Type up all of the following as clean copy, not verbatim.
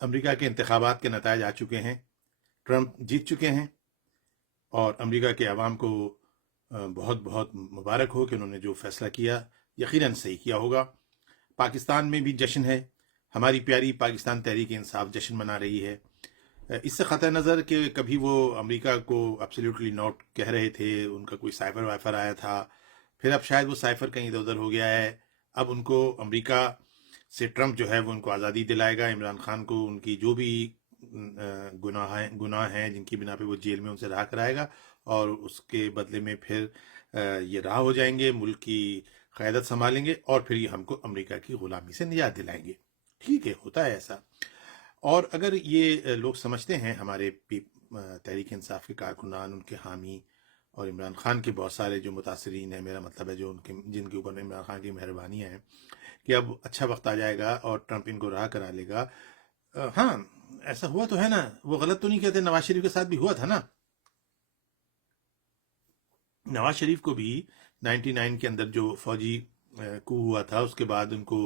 امریکہ کے انتخابات کے نتائج آ چکے ہیں، ٹرمپ جیت چکے ہیں، اور امریکہ کے عوام کو بہت بہت مبارک ہو کہ انہوں نے جو فیصلہ کیا یقیناً صحیح کیا ہوگا۔ پاکستان میں بھی جشن ہے، ہماری پیاری پاکستان تحریک انصاف جشن منا رہی ہے۔ اس سے قطع نظر کہ کبھی وہ امریکہ کو ایبسلیوٹلی ناٹ کہہ رہے تھے، ان کا کوئی سائفر وائفر آیا تھا، پھر اب شاید وہ سائفر کہیں ادھر ادھر ہو گیا ہے۔ اب ان کو امریکہ سے ٹرمپ جو ہے وہ ان کو آزادی دلائے گا، عمران خان کو ان کی جو بھی گناہ ہیں جن کی بنا پہ وہ جیل میں ان سے رہا کرائے گا، اور اس کے بدلے میں پھر یہ رہا ہو جائیں گے، ملک کی قیادت سنبھالیں گے، اور پھر یہ ہم کو امریکہ کی غلامی سے نجات دلائیں گے۔ ٹھیک ہے، ہوتا ہے ایسا۔ اور اگر یہ لوگ سمجھتے ہیں، ہمارے تحریک انصاف کے کارکنان، ان کے حامی، اور عمران خان کے بہت سارے جو متاثرین ہیں، میرا مطلب ہے جو جن کے اوپر عمران خان کی مہربانیاں ہیں، کہ اب اچھا وقت آ جائے گا اور ٹرمپ ان کو رہا کرا لے گا۔ ہاں، ایسا ہوا تو ہے نا، وہ غلط تو نہیں کہتے، نواز شریف کے ساتھ بھی ہوا تھا نا۔ نواز شریف کو بھی 99 کے اندر جو فوجی کو ہوا تھا، اس کے بعد ان کو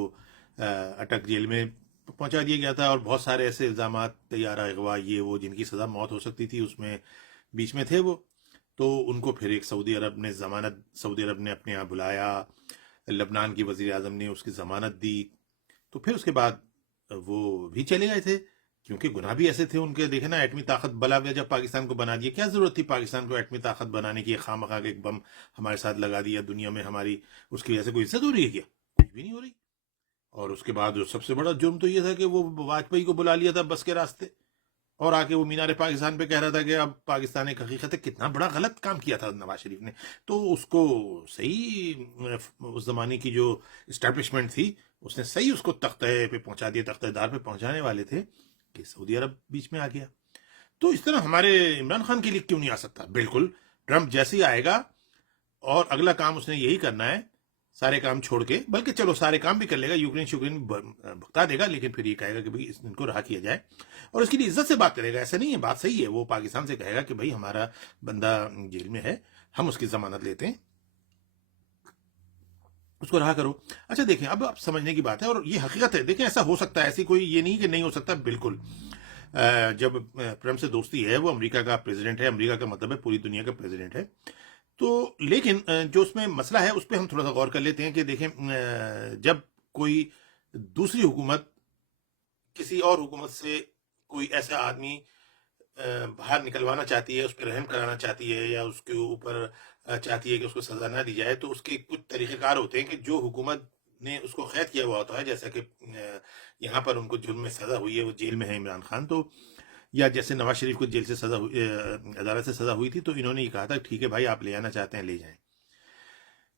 اٹک جیل میں پہنچا دیا گیا تھا، اور بہت سارے ایسے الزامات، طیارہ اغوا، یہ وہ، جن کی سزا موت ہو سکتی تھی، اس میں بیچ میں تھے وہ۔ تو ان کو پھر ایک سعودی عرب نے سعودی عرب نے اپنے یہاں بلایا، لبنان کی وزیر اعظم نے اس کی ضمانت دی، تو پھر اس کے بعد وہ بھی چلے گئے تھے، کیونکہ گناہ بھی ایسے تھے ان کے۔ دیکھیں نا، ایٹمی طاقت بلا گیا جب پاکستان کو بنا دیا، کیا ضرورت تھی پاکستان کو ایٹمی طاقت بنانے کی؟ خواہ مخواہ ایک بم ہمارے ساتھ لگا دیا، دنیا میں ہماری اس کی وجہ سے کوئی عزت ہو رہی ہے کیا؟ کچھ بھی نہیں ہو رہی۔ اور اس کے بعد سب سے بڑا جرم تو یہ تھا کہ وہ واجپئی کو بلا لیا تھا بس کے راستے، اور آ کے وہ مینار پاکستان پہ کہہ رہا تھا کہ اب پاکستان ایک حقیقت ہے۔ کتنا بڑا غلط کام کیا تھا نواز شریف نے۔ تو اس کو صحیح، اس زمانے کی جو اسٹیبلشمنٹ تھی، اس نے صحیح اس کو تختے پہ پہنچا دیا، تختے دار پہ پہنچانے والے تھے، کہ سعودی عرب بیچ میں آ گیا۔ تو اس طرح ہمارے عمران خان کے لیے کیوں نہیں آ سکتا؟ بالکل، ٹرمپ جیسے ہی آئے گا اور اگلا کام اس نے یہی کرنا ہے، سارے کام چھوڑ کے، بلکہ چلو سارے کام بھی کر لے گا، یوکرین بھگتا دے گا، لیکن پھر یہ کہے گا کہ بھئی ان کو رہا کیا جائے، اور اس کے لیے عزت سے بات کرے گا۔ ایسا نہیں ہے، بات صحیح ہے، وہ پاکستان سے کہے گا کہ بھئی ہمارا بندہ جیل میں ہے، ہم اس کی ضمانت لیتے ہیں، اس کو رہا کرو۔ اچھا دیکھیں، اب سمجھنے کی بات ہے، اور یہ حقیقت ہے۔ دیکھیں، ایسا ہو سکتا ہے، ایسی کوئی یہ نہیں کہ نہیں ہو سکتا، بالکل۔ جب ٹرمپ سے دوستی ہے، وہ امریکہ کا پریزیڈنٹ ہے، امریکہ کا مطلب ہے پوری دنیا کا پریزیڈنٹ ہے، تو لیکن جو اس میں مسئلہ ہے اس پہ ہم تھوڑا سا غور کر لیتے ہیں کہ دیکھیں، جب کوئی دوسری حکومت کسی اور حکومت سے کوئی ایسا آدمی باہر نکلوانا چاہتی ہے، اس پہ رحم کرانا چاہتی ہے، یا اس کے اوپر چاہتی ہے کہ اس کو سزا نہ دی جائے، تو اس کے کچھ طریقہ کار ہوتے ہیں کہ جو حکومت نے اس کو قید کیا ہوا ہوتا ہے، جیسا کہ یہاں پر ان کو جرم میں سزا ہوئی ہے، وہ جیل میں ہے عمران خان، تو یا جیسے نواز شریف کو جیل سے سزا عدالت سے سزا ہوئی تھی، تو انہوں نے یہ کہا تھا ٹھیک ہے بھائی، آپ لے آنا چاہتے ہیں لے جائیں۔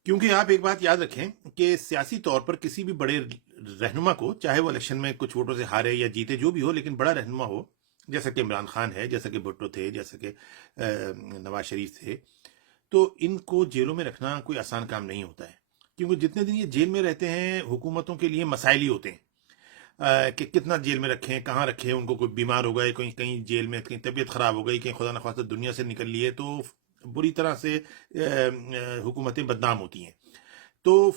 کیونکہ آپ ایک بات یاد رکھیں کہ سیاسی طور پر کسی بھی بڑے رہنما کو، چاہے وہ الیکشن میں کچھ ووٹوں سے ہارے یا جیتے، جو بھی ہو، لیکن بڑا رہنما ہو، جیسا کہ عمران خان ہے، جیسا کہ بھٹو تھے، جیسا کہ نواز شریف تھے، تو ان کو جیلوں میں رکھنا کوئی آسان کام نہیں ہوتا ہے، کیونکہ جتنے دن یہ جیل میں رہتے ہیں، حکومتوں کے لیے مسائل ہی ہوتے ہیں کہ کتنا جیل میں رکھیں، کہاں رکھیں، ان کو کوئی بیمار ہو گئے، کہیں جیل میں کہیں طبیعت خراب ہو گئی، کہیں خدا نخواستہ دنیا سے نکل لیے، تو بری طرح سے حکومتیں بدنام ہوتی ہیں۔ تو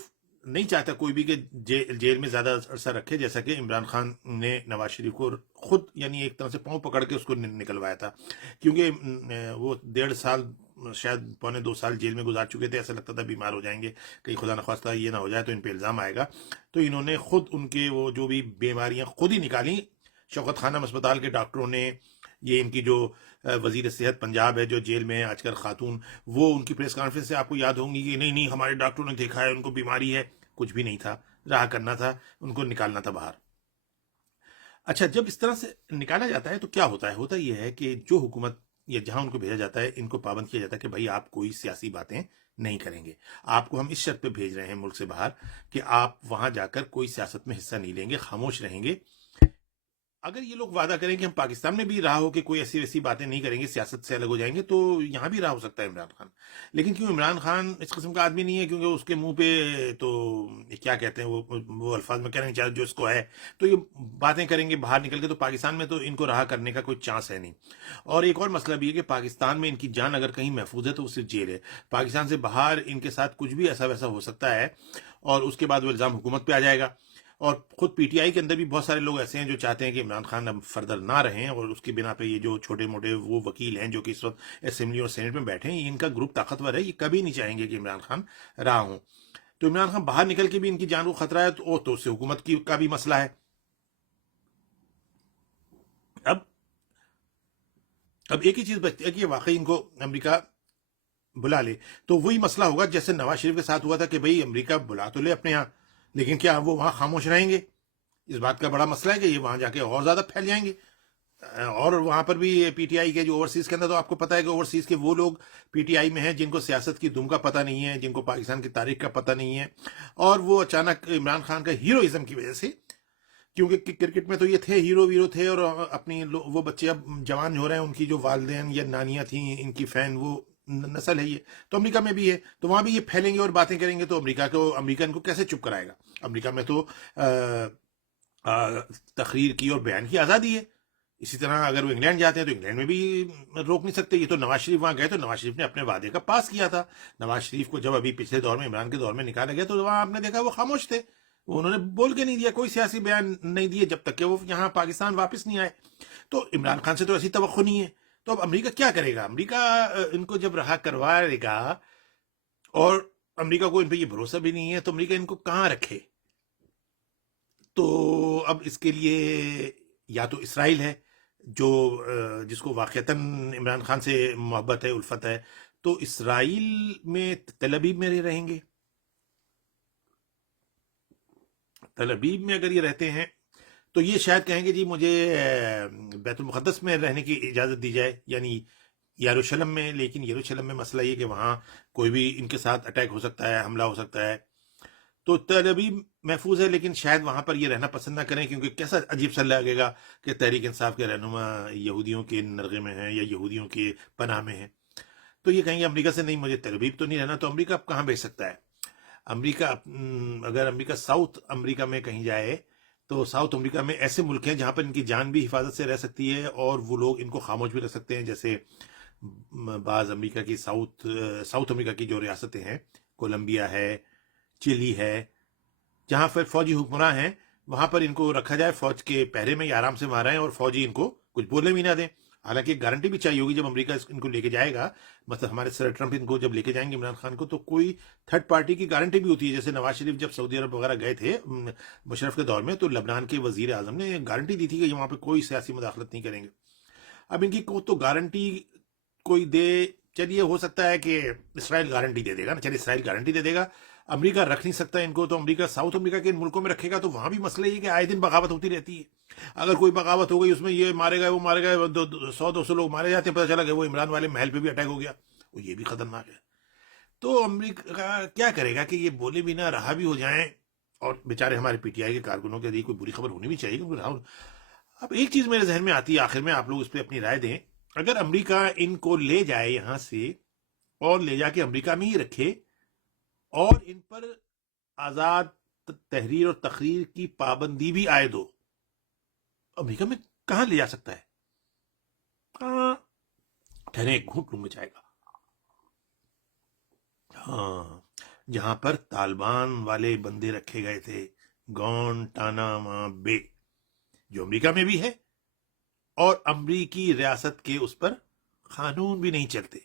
نہیں چاہتا کوئی بھی کہ جیل میں زیادہ عرصہ رکھے، جیسا کہ عمران خان نے نواز شریف کو خود، یعنی ایک طرح سے پاؤں پکڑ کے اس کو نکلوایا تھا، کیونکہ وہ 1.5 سال، شاید 1.25 سال جیل میں گزار چکے تھے، ایسا لگتا تھا بیمار ہو جائیں گے، کہیں خدا نخواستہ یہ نہ ہو جائے تو ان پہ الزام آئے گا، تو انہوں نے خود ان کے وہ جو بھی بیماریاں خود ہی نکالیں۔ شوکت خانم اسپتال کے ڈاکٹروں نے، یہ ان کی جو وزیر صحت پنجاب ہے جو جیل میں ہے آج کل خاتون، وہ ان کی پریس کانفرنس سے آپ کو یاد ہوں گی کہ نہیں نہیں ہمارے ڈاکٹروں نے دیکھا ہے ان کو بیماری ہے۔ کچھ بھی نہیں تھا، رہا کرنا تھا، ان کو نکالنا تھا باہر۔ اچھا، جب اس طرح سے نکالا جاتا ہے تو کیا ہوتا ہے؟ ہوتا یہ ہے کہ جو حکومت یا جہاں ان کو بھیجا جاتا ہے، ان کو پابند کیا جاتا ہے کہ بھائی آپ کوئی سیاسی باتیں نہیں کریں گے، آپ کو ہم اس شرط پہ بھیج رہے ہیں ملک سے باہر کہ آپ وہاں جا کر کوئی سیاست میں حصہ نہیں لیں گے، خاموش رہیں گے۔ اگر یہ لوگ وعدہ کریں کہ ہم پاکستان میں بھی رہا ہو کہ کوئی ایسی ویسی باتیں نہیں کریں گے، سیاست سے الگ ہو جائیں گے، تو یہاں بھی رہا ہو سکتا ہے عمران خان۔ لیکن کیوں عمران خان اس قسم کا آدمی نہیں ہے، کیونکہ اس کے منہ پہ تو کیا کہتے ہیں، وہ الفاظ میں کہنا نہیں چاہتے جو اس کو ہے، تو یہ باتیں کریں گے باہر نکل کے، تو پاکستان میں تو ان کو رہا کرنے کا کوئی چانس ہے نہیں۔ اور ایک اور مسئلہ بھی ہے کہ پاکستان میں ان کی جان اگر کہیں محفوظ ہے تو وہ صرف جیل ہے، پاکستان سے باہر ان کے ساتھ کچھ بھی ایسا ویسا ہو سکتا ہے، اور اس کے بعد وہ الزام حکومت پہ آ جائے گا، اور خود پی ٹی آئی کے اندر بھی بہت سارے لوگ ایسے ہیں جو چاہتے ہیں کہ عمران خان اب فردر نہ رہیں، اور اس کی بنا پہ یہ جو چھوٹے موٹے وہ وکیل ہیں جو کہ اس وقت اسمبلی اور سینٹ میں بیٹھے ہیں، ان کا گروپ طاقتور ہے، یہ کبھی نہیں چاہیں گے کہ عمران خان رہا ہوں. تو عمران خان باہر نکل کے بھی ان کی جان کو خطرہ ہے، تو اس سے حکومت کی کا بھی مسئلہ ہے. اب اب ایک ہی چیز بچتی ہے کہ واقعی ان کو امریکہ بلا لے تو وہی مسئلہ ہوگا جیسے نواز شریف کے ساتھ ہوا تھا کہ بھئی امریکہ بلا تو لے اپنے ہاں، لیکن کیا وہ وہاں خاموش رہیں گے؟ اس بات کا بڑا مسئلہ ہے کہ یہ وہاں جا کے اور زیادہ پھیل جائیں گے. اور وہاں پر بھی پی ٹی آئی کے جو اوورسیز کے اندر، تو آپ کو پتا ہے کہ اوورسیز کے وہ لوگ پی ٹی آئی میں ہیں جن کو سیاست کی دم کا پتہ نہیں ہے، جن کو پاکستان کی تاریخ کا پتہ نہیں ہے، اور وہ اچانک عمران خان کا ہیروئزم کی وجہ سے، کیونکہ کرکٹ میں تو یہ تھے ہیرو ویرو تھے، اور اپنی وہ بچے اب جوان ہو رہے ہیں، ان کی جو والدین یا نانیاں تھیں ان کی فین وہ نسل ہے یہ، تو امریکہ میں بھی ہے، تو وہاں بھی یہ پھیلیں گے اور باتیں کریں گے، تو امریکہ ان کو کیسے چپ کرائے گا؟ امریکہ میں تو تقریر کی اور بیان کی آزادی ہے. اسی طرح اگر وہ انگلینڈ جاتے ہیں تو انگلینڈ میں بھی روک نہیں سکتے. یہ تو نواز شریف وہاں گئے تو نواز شریف نے اپنے وعدے کا پاس کیا تھا. نواز شریف کو جب ابھی پچھلے دور میں عمران کے دور میں نکالا گیا تو وہاں آپ نے دیکھا وہ خاموش تھے، انہوں نے بول کے نہیں دیا، کوئی سیاسی بیان نہیں دیے جب تک کہ وہ یہاں پاکستان واپس نہیں آئے. تو عمران خان سے تو ایسی توقع نہیں ہے. تو اب امریکہ کیا کرے گا؟ امریکہ ان کو جب رہا کروائے گا، اور امریکہ کو ان پہ یہ بھروسہ بھی نہیں ہے، تو امریکہ ان کو کہاں رکھے؟ تو اب اس کے لیے یا تو اسرائیل ہے جو جس کو واقعتاً عمران خان سے محبت ہے، الفت ہے، تو اسرائیل میں تل ابیب میں رہیں گے. تل ابیب میں اگر یہ رہتے ہیں تو یہ شاید کہیں گے جی مجھے بیت المقدس میں رہنے کی اجازت دی جائے، یعنی یروشلم میں. لیکن یروشلم میں مسئلہ یہ کہ وہاں کوئی بھی ان کے ساتھ اٹیک ہو سکتا ہے، حملہ ہو سکتا ہے. تو تل ابیب محفوظ ہے، لیکن شاید وہاں پر یہ رہنا پسند نہ کریں، کیونکہ کیسا عجیب سا لگے گا کہ تحریک انصاف کے رہنما یہودیوں کے نرغے میں ہیں یا یہودیوں کے پناہ میں ہیں. تو یہ کہیں گے امریکہ سے نہیں، مجھے تل ابیب تو نہیں رہنا. تو امریکہ اب کہاں بھیج سکتا ہے؟ امریکہ اگر امریکہ ساؤتھ امریکہ میں کہیں جائے تو ساؤتھ امریکہ میں ایسے ملک ہیں جہاں پر ان کی جان بھی حفاظت سے رہ سکتی ہے، اور وہ لوگ ان کو خاموش بھی رکھ سکتے ہیں. جیسے بعض امریکہ کی ساؤتھ امریکہ کی جو ریاستیں ہیں، کولمبیا ہے، چلی ہے، جہاں پر فوجی حکمراں ہیں، وہاں پر ان کو رکھا جائے فوج کے پہرے میں، یا آرام سے وہاں رہیں اور فوجی ان کو کچھ بولنے بھی نہ دیں. حالانکہ گارنٹی بھی چاہیے ہوگی جب امریکہ ان کو لے کے جائے گا، مطلب ہمارے سر ٹرمپ ان کو جب لے کے جائیں گے عمران خان کو، تو کوئی تھرڈ پارٹی کی گارنٹی بھی ہوتی ہے. جیسے نواز شریف جب سعودی عرب وغیرہ گئے تھے مشرف کے دور میں، تو لبنان کے وزیر اعظم نے گارنٹی دی تھی کہ وہاں پہ کوئی سیاسی مداخلت نہیں کریں گے. اب ان کی کو تو گارنٹی کوئی دے، چلیے ہو سکتا ہے کہ اسرائیل گارنٹی دے دے گا نا، چلیے اسرائیل گارنٹی دے دے گا. امریکہ رکھ نہیں سکتا ان کو، تو امریکہ ساؤتھ امریکہ کے ان ملکوں میں رکھے گا. تو وہاں بھی مسئلہ یہ کہ آئے دن بغاوت ہوتی رہتی ہے. اگر کوئی بغاوت ہو گئی، اس میں یہ مارے گئے وہ مارے گئے، 100-200 لوگ مارے جاتے ہیں، پتہ چلا کہ وہ عمران والے محل پہ بھی اٹیک ہو گیا، وہ یہ بھی خطرناک ہے. تو امریکہ کیا کرے گا کہ یہ بولے بھی نہ، رہا بھی ہو جائیں، اور بیچارے ہمارے پی ٹی آئی کے کارکنوں کے لیے کوئی بری خبر ہونی بھی چاہیے کیونکہ راہل. اب ایک چیز میرے ذہن میں آتی ہے آخر میں، آپ لوگ اس پہ اپنی رائے دیں. اگر امریکہ ان کو لے جائے یہاں سے اور لے جا کے امریکہ میں ہی رکھے، اور ان پر آزاد تحریر اور تقریر کی پابندی بھی عائد ہو، امریکہ میں کہاں لے جا سکتا ہے؟ ہاں، ٹھہرے ایک گھونٹ لوں گے چائے کا. ہاں، جہاں پر طالبان والے بندے رکھے گئے تھے، گوانٹاناما بے، جو امریکہ میں بھی ہے، اور امریکی ریاست کے اس پر قانون بھی نہیں چلتے.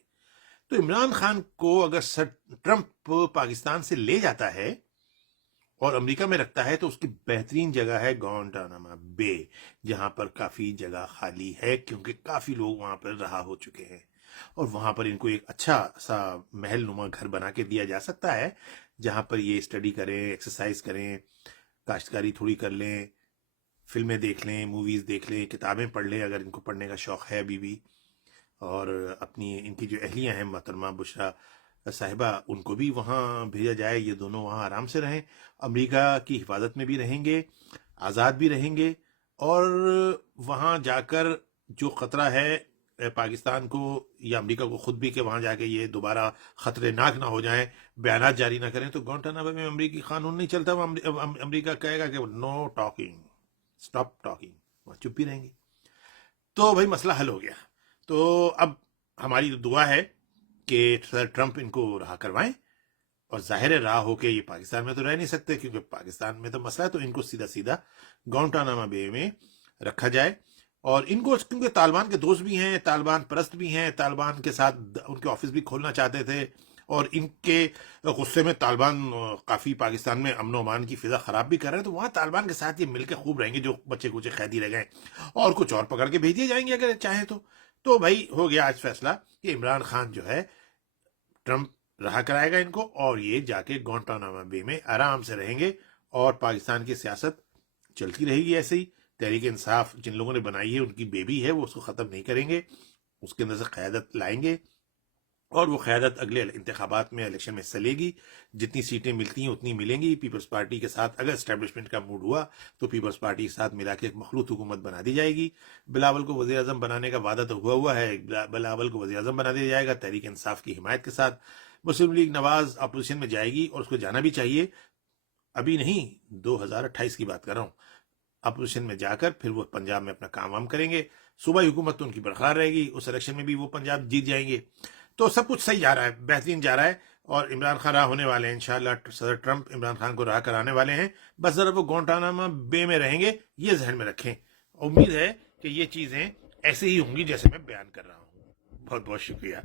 تو عمران خان کو اگر سر ٹرمپ پاکستان سے لے جاتا ہے اور امریکہ میں رکھتا ہے، تو اس کی بہترین جگہ ہے گوانٹاناما بے، جہاں پر کافی جگہ خالی ہے کیونکہ کافی لوگ وہاں پر رہا ہو چکے ہیں، اور وہاں پر ان کو ایک اچھا سا محل نما گھر بنا کے دیا جا سکتا ہے، جہاں پر یہ اسٹڈی کریں، ایکسرسائز کریں، کاشتکاری تھوڑی کر لیں، فلمیں دیکھ لیں، موویز دیکھ لیں، کتابیں پڑھ لیں اگر ان کو پڑھنے کا شوق ہے ابھی بھی. اور اپنی ان کی جو اہلیہ ہیں محترمہ بشرا صاحبہ، ان کو بھی وہاں بھیجا جائے، یہ دونوں وہاں آرام سے رہیں، امریکہ کی حفاظت میں بھی رہیں گے، آزاد بھی رہیں گے. اور وہاں جا کر جو خطرہ ہے پاکستان کو یا امریکہ کو خود بھی، کہ وہاں جا کے یہ دوبارہ خطرے ناک نہ ہو جائیں، بیانات جاری نہ کریں، تو گوانٹانامو میں امریکی قانون نہیں چلتا. وہ امریکہ کہے گا کہ نو ٹاکنگ، سٹاپ ٹاکنگ، وہ چپ بھی رہیں گے. تو بھائی مسئلہ حل ہو گیا. تو اب ہماری دعا ہے کہ سر ٹرمپ ان کو رہا کروائیں، اور ظاہر راہ ہو کہ یہ پاکستان میں تو رہ نہیں سکتے کیونکہ پاکستان میں تو مسئلہ ہے، تو ان کو سیدھا سیدھا گوانٹاناما بے میں رکھا جائے. اور ان کو کیونکہ طالبان کے دوست بھی ہیں، طالبان پرست بھی ہیں، طالبان کے ساتھ ان کے آفس بھی کھولنا چاہتے تھے، اور ان کے غصے میں طالبان کافی پاکستان میں امن و امان کی فضا خراب بھی کر رہے ہیں، تو وہاں طالبان کے ساتھ یہ مل کے خوب رہیں گے جو بچے کچے قیدی رہ گئے، اور کچھ اور پکڑ کے بھیج دیے جائیں گے اگر چاہیں تو. تو بھائی ہو گیا آج فیصلہ کہ عمران خان جو ہے ٹرمپ رہا کرائے گا ان کو، اور یہ جا کے گوانٹاناما بے میں آرام سے رہیں گے، اور پاکستان کی سیاست چلتی رہے گی ایسے ہی. تحریک انصاف جن لوگوں نے بنائی ہے ان کی بیبی ہے، وہ اس کو ختم نہیں کریں گے، اس کے اندر سے قیادت لائیں گے، اور وہ قیادت اگلے انتخابات میں الیکشن میں حصہ لے گی. جتنی سیٹیں ملتی ہیں اتنی ملیں گی. پیپلز پارٹی کے ساتھ اگر اسٹیبلشمنٹ کا موڈ ہوا تو پیپلز پارٹی کے ساتھ ملا کے ایک مخلوط حکومت بنا دی جائے گی. بلاول کو وزیر اعظم بنانے کا وعدہ تو ہوا ہے، بلاول کو وزیر اعظم بنا دیا جائے گا تحریک انصاف کی حمایت کے ساتھ. مسلم لیگ نواز اپوزیشن میں جائے گی، اور اس کو جانا بھی چاہیے، ابھی نہیں 2028 کی بات کر رہا ہوں. اپوزیشن میں جا کر پھر وہ پنجاب میں اپنا کام وام کریں گے. صوبائی حکومت تو ان کی برقرار رہے گی، اس الیکشن میں بھی وہ پنجاب جیت جائیں گے. تو سب کچھ صحیح جا رہا ہے، بہترین جا رہا ہے، اور عمران خان رہا ہونے والے ہیں انشاءاللہ. صدر ٹرمپ عمران خان کو رہا کرانے والے ہیں، بس ذرا وہ گوانٹاناما بے میں رہیں گے، یہ ذہن میں رکھیں. امید ہے کہ یہ چیزیں ایسے ہی ہوں گی جیسے میں بیان کر رہا ہوں. بہت بہت شکریہ.